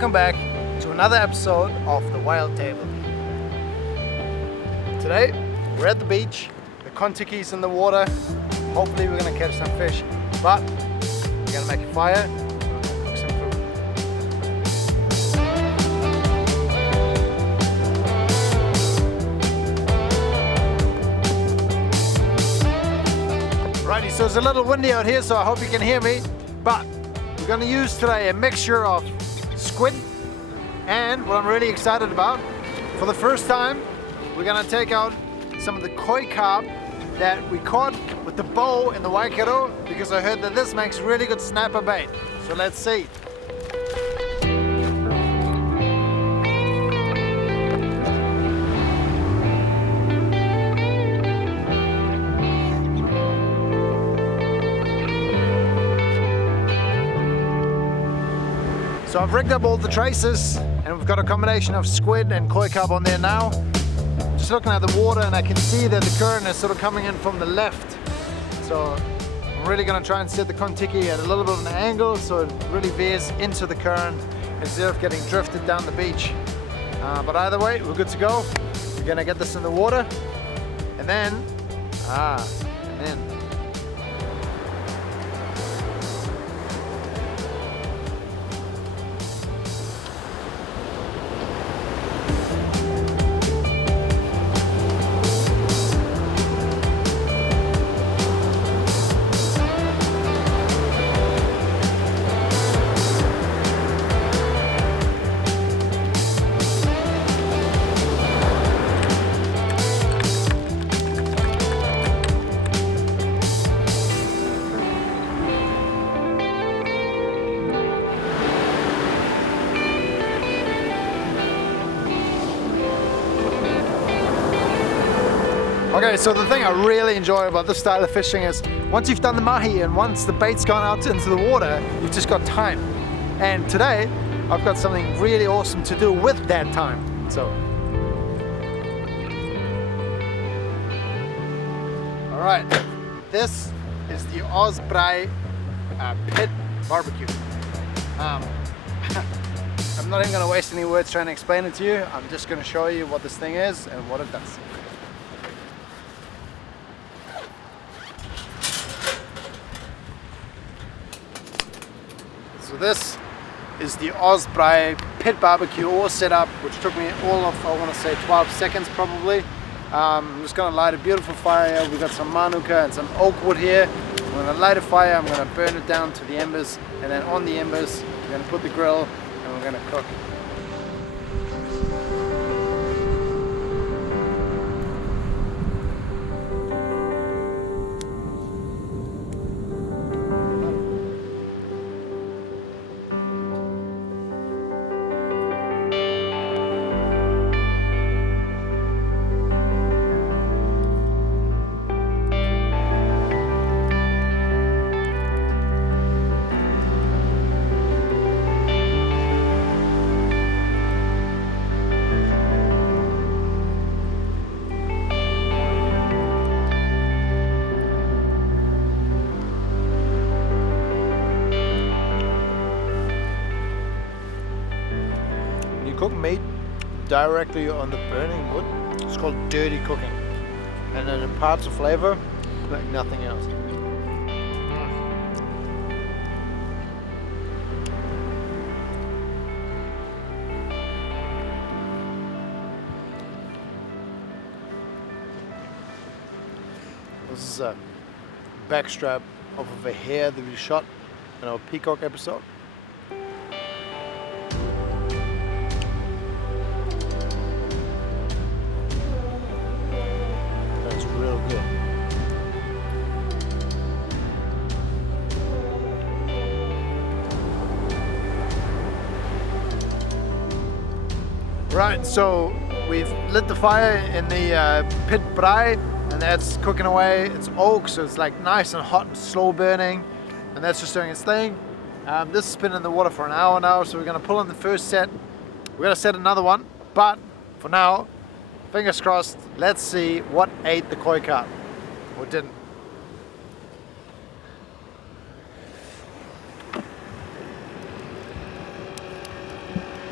welcome back to another episode of The Wild Table. Today, we're at the beach, the contiki's in the water. Hopefully we're gonna catch some fish, but we're gonna make a fire and cook some food. Righty, so it's a little windy out here, so I hope you can hear me, but we're gonna use today a mixture of squid and what I'm really excited about, for the first time, we're gonna take out some of the koi carp that we caught with the bow in the Waikato, because I heard that this makes really good snapper bait. So let's see. So I've rigged up all the traces and we've got a combination of squid and koi carp on there now. Just looking at the water and I can see that the current is sort of coming in from the left. So I'm really going to try and set the contiki at a little bit of an angle so it really veers into the current instead of getting drifted down the beach. But either way, we're good to go. We're going to get this in the water and then, Okay, so the thing I really enjoy about this style of fishing is once you've done the mahi and once the bait's gone out into the water, you've just got time. And today, I've got something really awesome to do with that time. So, all right, this is the ozbraai pit barbecue. I'm not even gonna waste any words trying to explain it to you. I'm just gonna show you what this thing is and what it does. So this is the ozbraai pit barbecue all set up, which took me all of, I want to say 12 seconds probably. I'm just going to light a beautiful fire. We've got some manuka and some oak wood here. I'm going to light a fire, I'm going to burn it down to the embers, and then on the embers, we're going to put the grill and we're going to cook. Cook meat directly on the burning wood. It's called dirty cooking, and it imparts a flavor like nothing else. This is a backstrap off of a hare that we shot in our peacock episode. Real good. Right, so we've lit the fire in the pit braai, and that's cooking away. It's oak, so it's like nice and hot and slow burning, and that's just doing its thing. This has been in the water for an hour now, so we're going to pull in the first set. We're going to set another one, but for now, fingers crossed, let's see what ate the koi carp or didn't.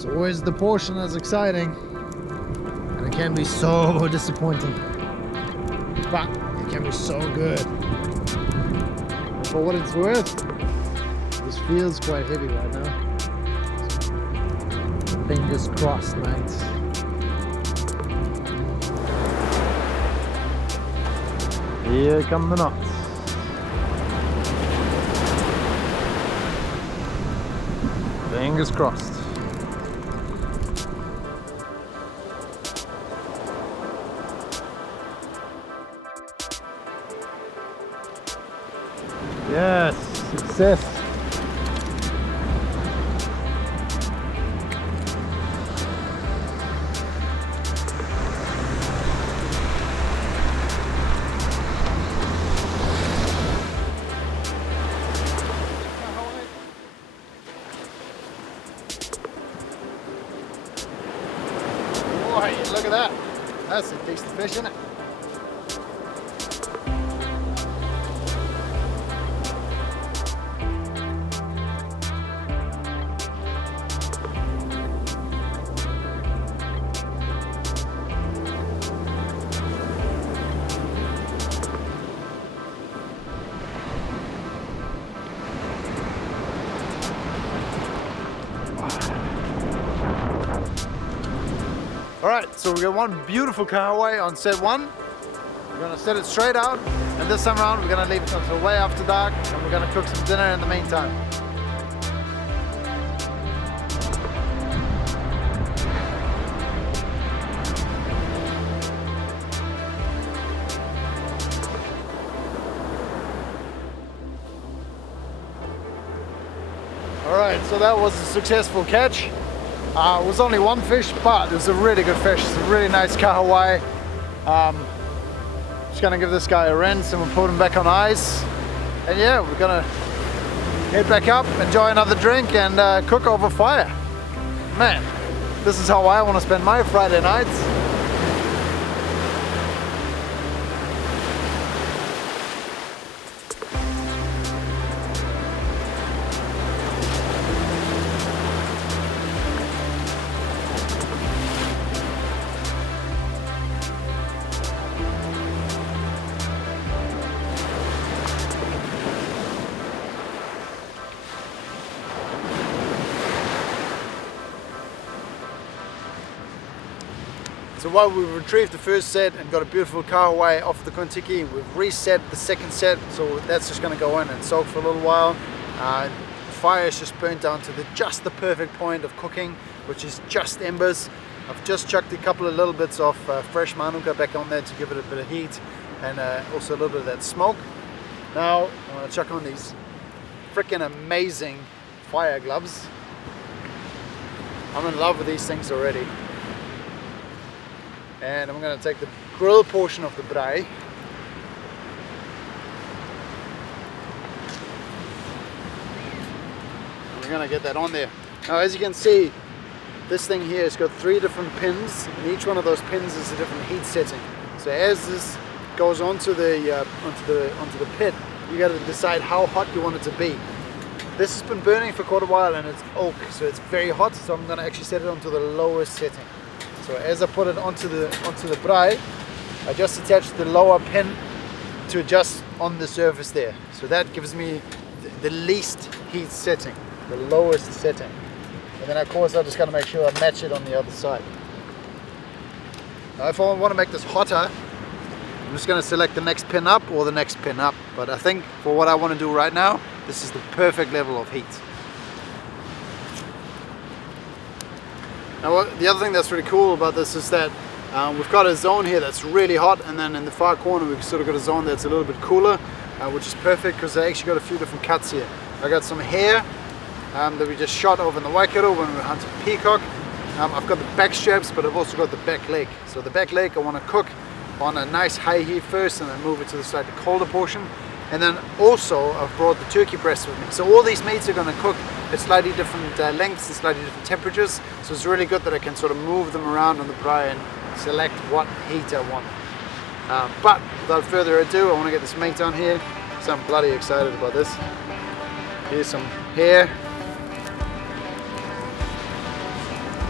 It's always the portion that's exciting, and it can be so disappointing, but it can be so good. For what it's worth, this feels quite heavy right now. Fingers crossed, mate. Here come the knots. Fingers crossed. Yes, success. Oh, look at that. That's a decent fish, isn't it? Alright, so we got one beautiful Pikowai on set 1. We're going to set it straight out, and this time around we're going to leave it until way after dark, and we're going to cook some dinner in the meantime. Alright, so that was a successful catch. It was only one fish, but it was a really good fish. It's a really nice Pikowai. Just gonna give this guy a rinse and we'll put him back on ice. And yeah, we're gonna head back up, enjoy another drink, and cook over fire. Man, this is how I want to spend my Friday nights. So while we've retrieved the first set and got a beautiful Pikowai off the contiki, we've reset the second set, so that's just going to go in and soak for a little while. The fire is just burnt down to just the perfect point of cooking, which is just embers. I've just chucked a couple of little bits of fresh manuka back on there to give it a bit of heat, and also a little bit of that smoke. Now I'm going to chuck on these freaking amazing fire gloves. I'm in love with these things already. And I'm going to take the grill portion of the braai. We're going to get that on there. Now, as you can see, this thing here has got 3 different pins, and each one of those pins is a different heat setting. So as this goes onto the pit, you got to decide how hot you want it to be. This has been burning for quite a while, and it's oak, so it's very hot. So I'm going to actually set it onto the lowest setting. So as I put it onto the braai, I just attach the lower pin to just on the surface there. So that gives me the least heat setting, the lowest setting. And then of course I just got to make sure I match it on the other side. Now if I want to make this hotter, I'm just going to select the next pin up or the next pin up. But I think for what I want to do right now, this is the perfect level of heat. Now the other thing that's really cool about this is that we've got a zone here that's really hot, and then in the far corner we've sort of got a zone that's a little bit cooler, which is perfect because I actually got a few different cuts here. I got some hare that we just shot over in the Waikato when we were hunting peacock. I've got the back straps, but I've also got the back leg. So the back leg I want to cook on a nice high heat first and then move it to the slightly colder portion. And then also I've brought the turkey breast with me. So all these meats are going to cook at slightly different lengths and slightly different temperatures. So it's really good that I can sort of move them around on the braai and select what heat I want. But without further ado, I want to get this meat on here. So I'm bloody excited about this. Here's some hare.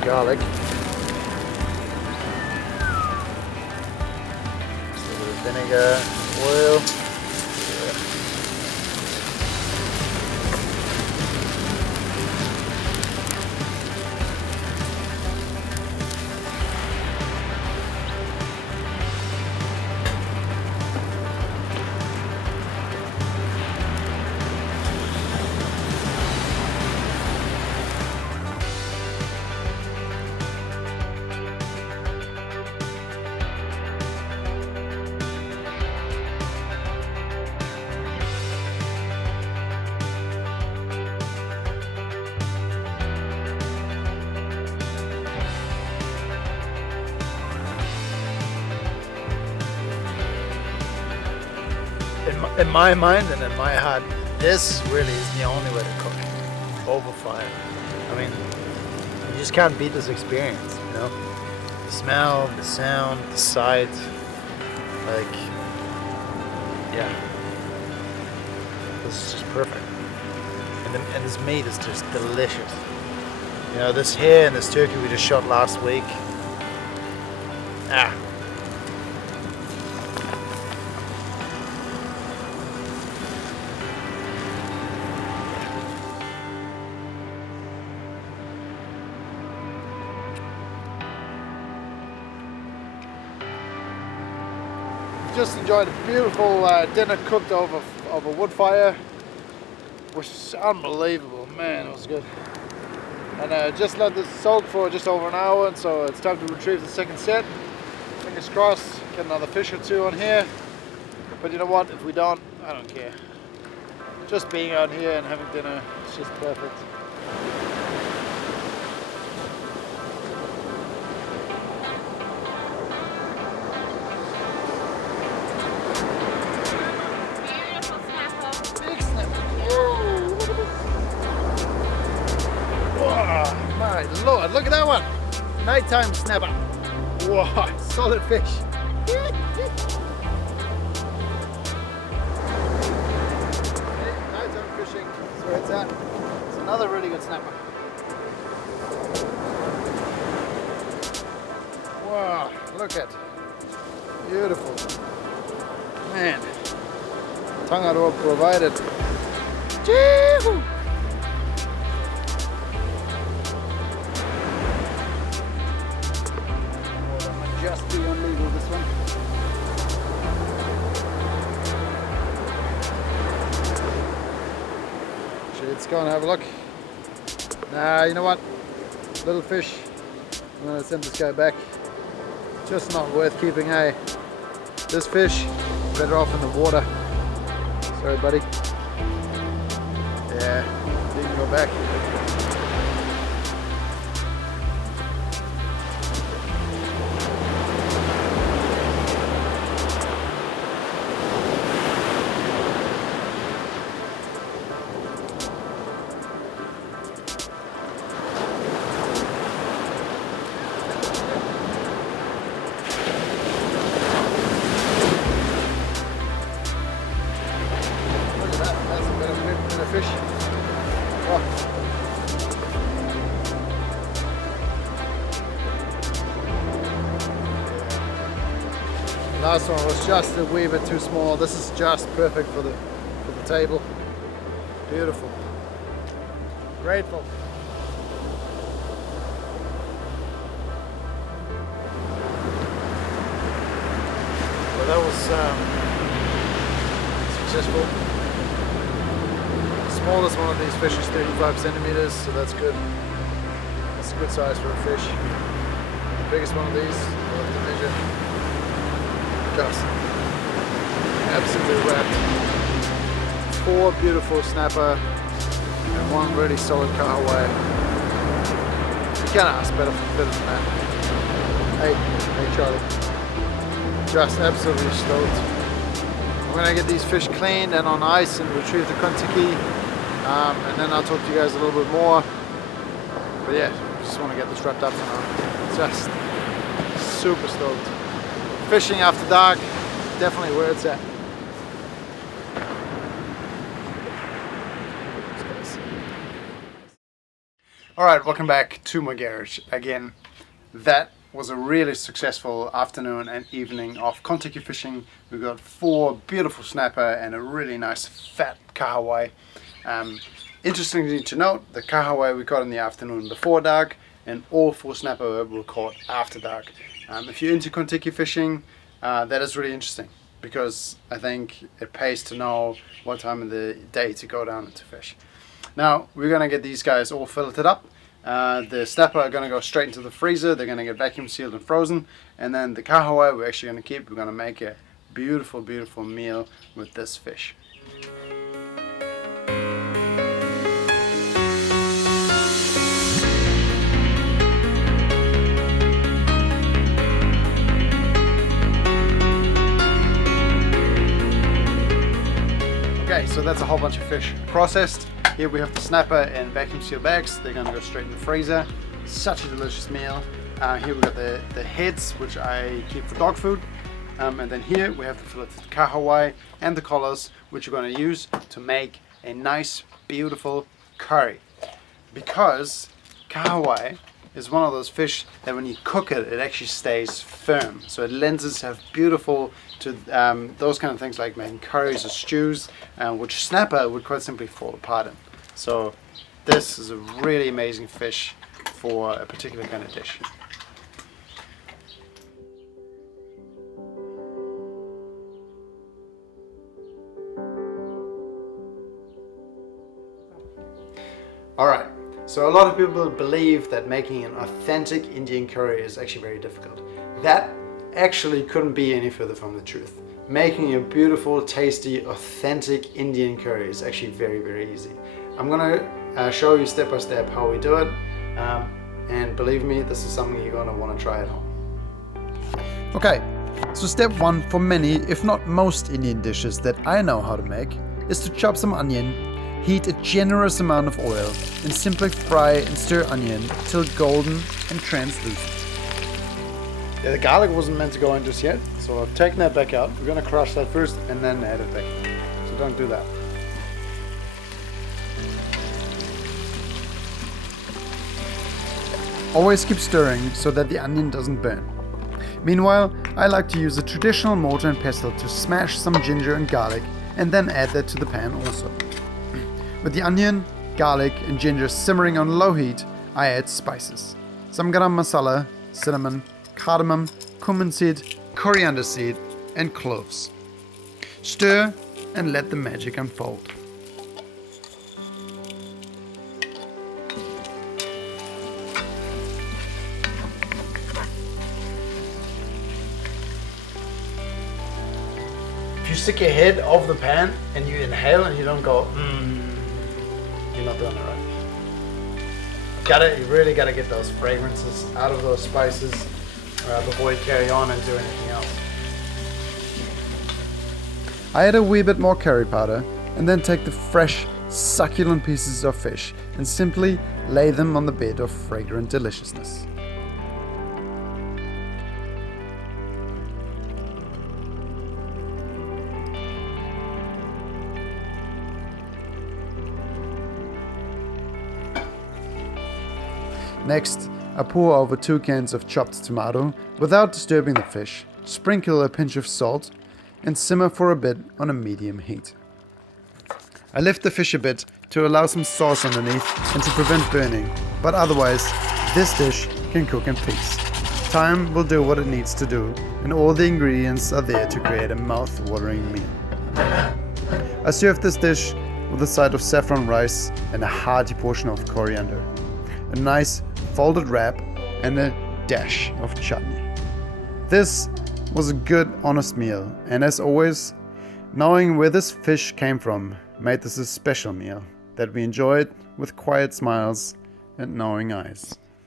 garlic. Just a little bit of vinegar, oil. In my mind and in my heart, this really is the only way to cook over fire. I mean, you just can't beat this experience, you know? The smell, the sound, the sight, like, yeah. This is just perfect. And this meat is just delicious. You know, this hare and this turkey we just shot last week. Ah. Just enjoyed a beautiful dinner cooked over wood fire, which is unbelievable. Man, it was good. And just let this soak for just over an hour, and so it's time to retrieve the second set. Fingers crossed, get another fish or two on here. But you know what? If we don't, I don't care. Just being out here and having dinner, it's just perfect. Lord, look at that one! Nighttime snapper. Wow, solid fish. Nighttime fishing is where it's at. It's another really good snapper. Wow, look at. Beautiful. Man. Tangaro provided. Jeehoo! Just be illegal, this one. Let's go and have a look. Nah, you know what? Little fish. I'm gonna send this guy back. Just not worth keeping, hey? This fish, better off in the water. Sorry, buddy. Yeah, you can go back. Fish. Oh. Last one was just a wee bit too small. This is just perfect for the table. Beautiful. Grateful. Well, that was successful. Smallest one of these fish is 35 centimeters, so that's good. That's a good size for a fish. The biggest one of these, we'll have to measure. Just absolutely wrapped. 4 beautiful snapper and 1 really solid Pikowai. You can't ask better than that. Hey Charlie. Just absolutely stoked. I'm gonna get these fish cleaned and on ice and retrieve the contiki. And then I'll talk to you guys a little bit more. But yeah, just want to get this wrapped up for now. Just super stoked. Fishing after dark, definitely where it's at. Alright, welcome back to my garage again. That was a really successful afternoon and evening of contiki fishing. We got 4 beautiful snapper and a really nice fat kahawai. Interestingly to note, the kahawai we caught in the afternoon before dark, and all 4 snapper were caught after dark. If you're into contiki fishing, that is really interesting, because I think it pays to know what time of the day to go down and to fish. Now we're going to get these guys all filleted up. The snapper are going to go straight into the freezer. They're going to get vacuum sealed and frozen, and then the kahawai we're actually going to keep. We're going to make a beautiful, beautiful meal with this fish. Okay, so that's a whole bunch of fish processed. Here we have the snapper in vacuum sealed bags. They're going to go straight in the freezer. Such a delicious meal. Here we got the heads, which I keep for dog food. And then here we have the filleted kahawai and the collars, which we're going to use to make a nice, beautiful curry. Because kahawai is one of those fish that when you cook it, it actually stays firm. So it lends itself beautiful to those kind of things like making curries or stews, which snapper would quite simply fall apart in. So this is a really amazing fish for a particular kind of dish. Alright, so a lot of people believe that making an authentic Indian curry is actually very difficult. That actually couldn't be any further from the truth. Making a beautiful, tasty, authentic Indian curry is actually very, very easy. I'm going to show you step by step how we do it, and believe me, this is something you're going to want to try at home. Okay, so step 1 for many, if not most Indian dishes that I know how to make, is to chop some onion, heat a generous amount of oil, and simply fry and stir onion till golden and translucent. Yeah, the garlic wasn't meant to go in just yet, so I've taken that back out. We're going to crush that first and then add it back. So don't do that. Always keep stirring so that the onion doesn't burn. Meanwhile, I like to use a traditional mortar and pestle to smash some ginger and garlic and then add that to the pan also. With the onion, garlic and ginger simmering on low heat, I add spices. Some garam masala, cinnamon, cardamom, cumin seed, coriander seed and cloves. Stir and let the magic unfold. If you stick your head off the pan and you inhale and you don't go, you're not doing it right. You really gotta get those fragrances out of those spices before you carry on and do anything else. I add a wee bit more curry powder and then take the fresh, succulent pieces of fish and simply lay them on the bed of fragrant deliciousness. Next, I pour over 2 cans of chopped tomato without disturbing the fish, sprinkle a pinch of salt, and simmer for a bit on a medium heat. I lift the fish a bit to allow some sauce underneath and to prevent burning, but otherwise, this dish can cook in peace. Time will do what it needs to do, and all the ingredients are there to create a mouth-watering meal. I serve this dish with a side of saffron rice and a hearty portion of coriander, a nice folded wrap, and a dash of chutney. This was a good, honest meal, and as always, knowing where this fish came from made this a special meal that we enjoyed with quiet smiles and knowing eyes.